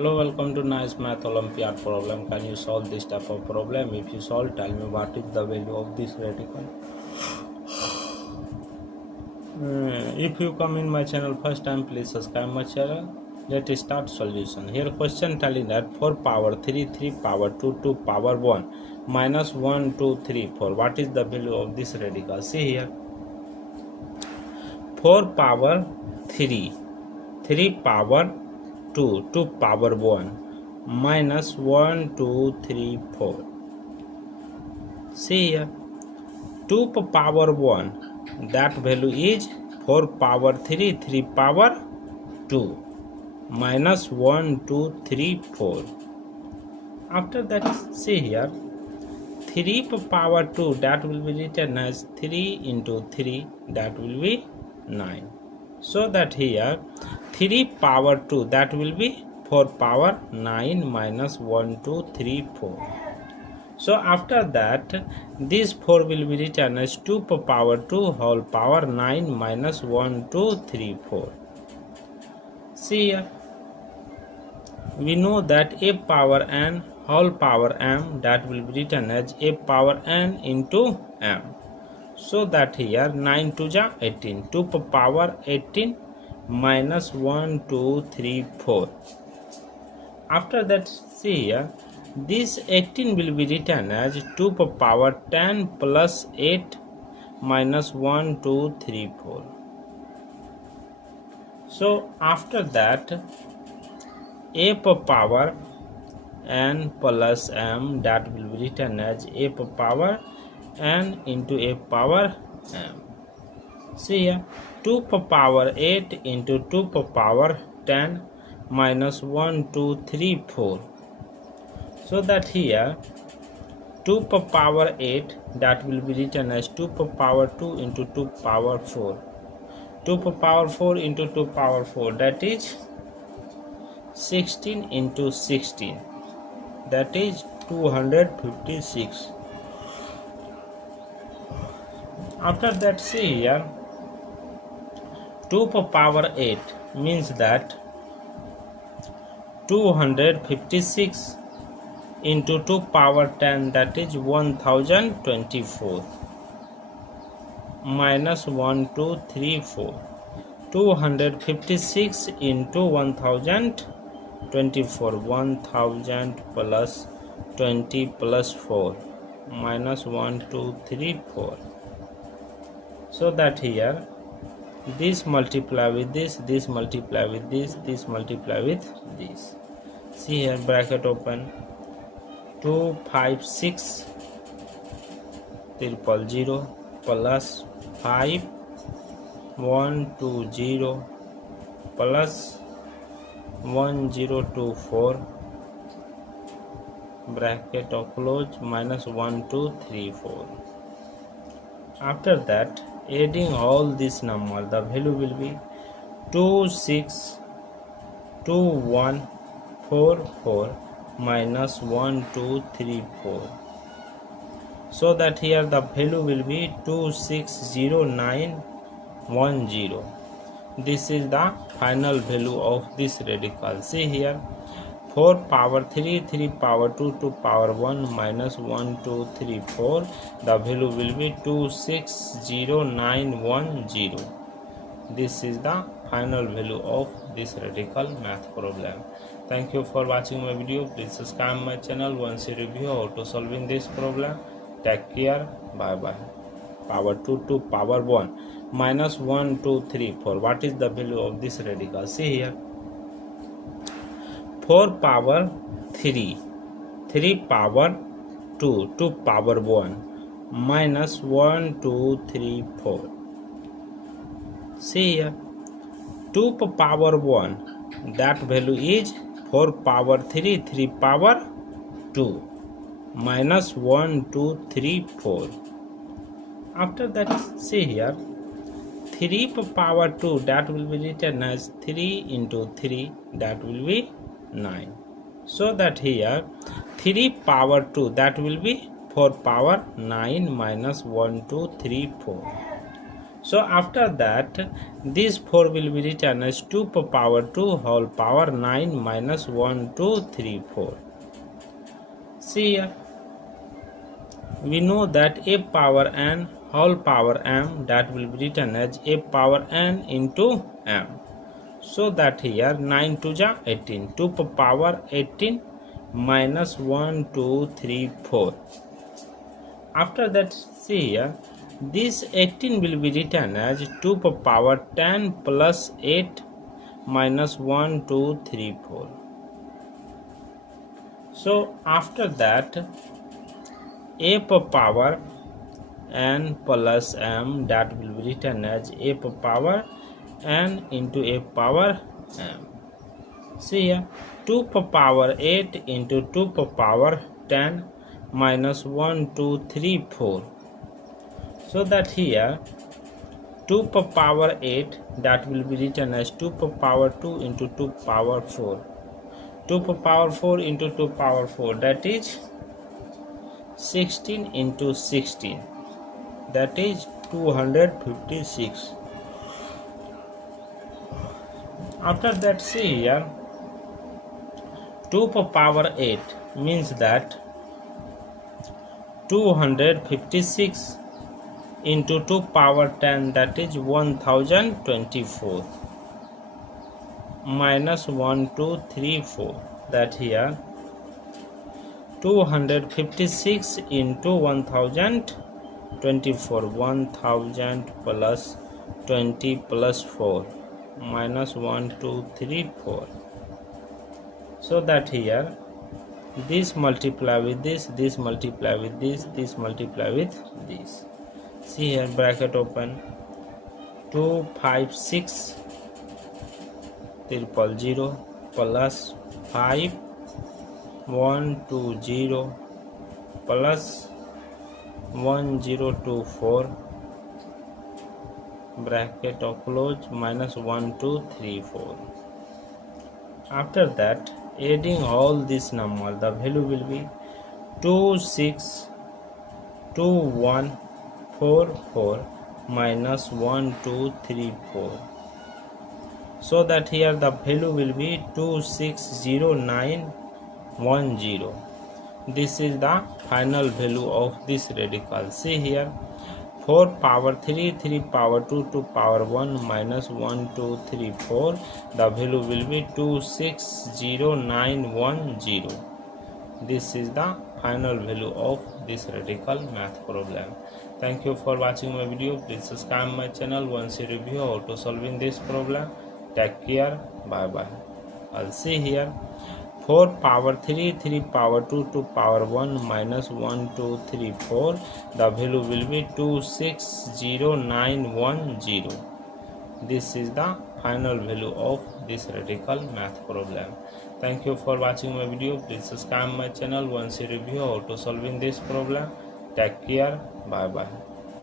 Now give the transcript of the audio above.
Hello, welcome to nice Math Olympiad problem. Can you solve this type of problem? If you solve, tell me what is the value of this radical. If you come in my channel first time, please subscribe my channel. Let's start solution. Here question telling that 4 power 3, 3 power 2, 2 power 1 minus 1, 2, 3, 4. What is the value of this radical? See here. 4 power 3, 3 power 2, 2 power 1 minus 1, 2, 3, 4. See here. 2 power 1, that value is 4 power 3, 3 power 2 minus 1, 2, 3, 4. After that, see here. 3 power 2, that will be written as 3 into 3, that will be 9. So that here 3 power 2, that will be 4 power 9 minus 1, 2, 3, 4. So after that, this 4 will be written as 2 power 2 whole power 9 minus 1, 2, 3, 4. See here. We know that a power n whole power m, that will be written as a power n into m. So that here 9 to the 18, 2 power 18 minus 1, 2, 3, 4. After that, see here, this 18 will be written as 2 power 10 plus 8 minus 1, 2, 3, 4. So after that, a power n plus m, that will be written as a power n into a power m. See here, 2 power 8 into 2 power 10 minus 1, 2, 3, 4. So that here 2 power 8, that will be written as 2 power 2 into 2 power 4. 2 power 4 into 2 power 4, that is 16 into 16, that is 256. After that, see here, 2 power 8 means that 256 into 2 power 10, that is 1024 minus 1, 2, 3, 4. 256 into 1024, 1000 plus 20 plus 4 minus 1, 2, 3, 4. So that here this multiply with this, this multiply with this, this multiply with this. See here, bracket open, 2, 5, 6, 000 plus 5, 1, 2, 0 plus 1, 0, 2, 4, bracket or close, minus 1, 2, 3, 4. After that, adding all this number, the value will be 2, 6, 2, 1, 4, 4 minus 1, 2, 3, 4. So that here the value will be 260,910. This is the final value of this radical. See here, 4 power 3, 3 power 2, 2 power 1 minus 1, 2, 3, 4. The value will be 260,910. This is the final value of this radical math problem. Thank you for watching my video. Please subscribe my channel once you review how to solving this problem. Take care. Bye bye. Power 2 to power 1 minus 1, 2, 3, 4. What is the value of this radical? See here. 4 power 3, 3 power 2, 2 power 1 minus 1, 2, 3, 4. See here, 2 power 1, that value is 4 power 3, 3 power 2 minus 1, 2, 3, 4. After that, see here, 3 power 2, that will be written as 3 into 3, that will be 9. So that here 3 power 2, that will be 4 power 9 minus 1, 2, 3, 4. So after that, this 4 will be written as 2 power 2 whole power 9 minus 1 2 3 4. See here, we know that a power n whole power m, that will be written as a power n into m. So that here 9 to the 18, 2 power 18 minus 1 2 3 4. After that, see here, this 18 will be written as 2 power 10 plus 8 minus 1 2 3 4. So after that, a power n plus m, that will be written as a power n into a power m. See here, 2 power 8 into 2 power 10 minus 1 2 3 4. So that here 2 power 8, that will be written as 2 power 2 into 2 power 4. 2 power 4 into 2 power 4, that is 16 into 16, that is 256. After that, see here, 2 power 8 means that 256 into 2 power 10, that is 1024 minus 1 2 3 4. That here 256 into 1024, 1000 plus 20 plus 4 minus 1 2 3 4. So that here this multiply with this, this multiply with this, this multiply with this. See here, bracket open, 2 5 6 000 plus 5 1 2 0 plus 1024, bracket of close, minus 1 2 3 4. After that, adding all this number, the value will be 2 6 2 1 4 4 minus 1 2 3 4. So that here the value will be 260,910. This is the final value of this radical. See here, 4 power 3 3 power 2 2 power 1 minus 1 2 3 4. The value will be 260,910. This is the final value of this radical math problem. Thank you for watching my video. Please subscribe my channel once you review how to solving this problem. Take care. Bye bye. I'll see here, 4 power 3 3 power 2 2 power 1 minus 1 2 3 4. The value will be 260,910. This is the final value of this radical math problem. Thank you for watching my video. Please subscribe my channel once you review how to solving this problem. Take care. Bye bye.